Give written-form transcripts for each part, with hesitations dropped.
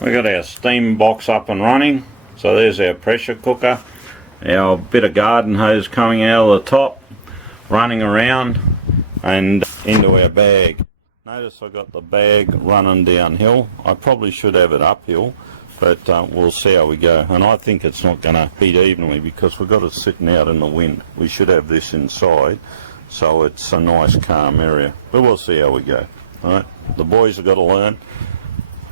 We got our steam box up and running. So there's our pressure cooker, our bit of garden hose coming out of the top, running around and into our bag. Notice I got the bag running downhill. I probably should have it uphill, but we'll see how we go. And I think it's not going to heat evenly because we've got it sitting out in the wind. We should have this inside, so it's a nice calm area. But we'll see how we go. All right, the boys have got to learn.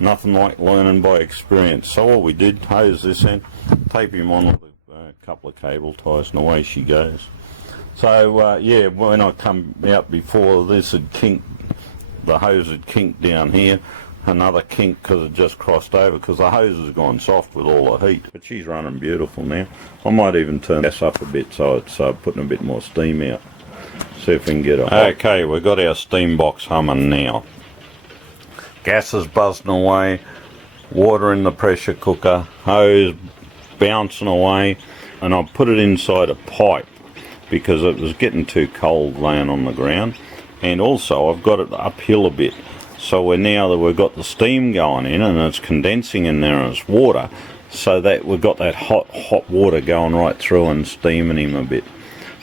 Nothing like learning by experience. So all we did, hose this in, tape him on with a couple of cable ties, and away she goes. So yeah, when I come out before, this had kinked, the hose had kinked down here, another kink because it just crossed over because the hose has gone soft with all the heat. But she's running beautiful now. I might even turn this up a bit so it's putting a bit more steam out. See if we can get it. Okay, we've got our steam box humming now. Gas is buzzing away, water in the pressure cooker, hose bouncing away, and I've put it inside a pipe because it was getting too cold laying on the ground. And also I've got it uphill a bit, so we've got the steam going in and it's condensing in there and it's water, so that we've got that hot water going right through and steaming him a bit.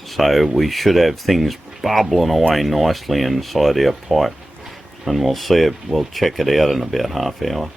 So we should have things bubbling away nicely inside our pipe. And we'll see it, we'll check it out in about half hour.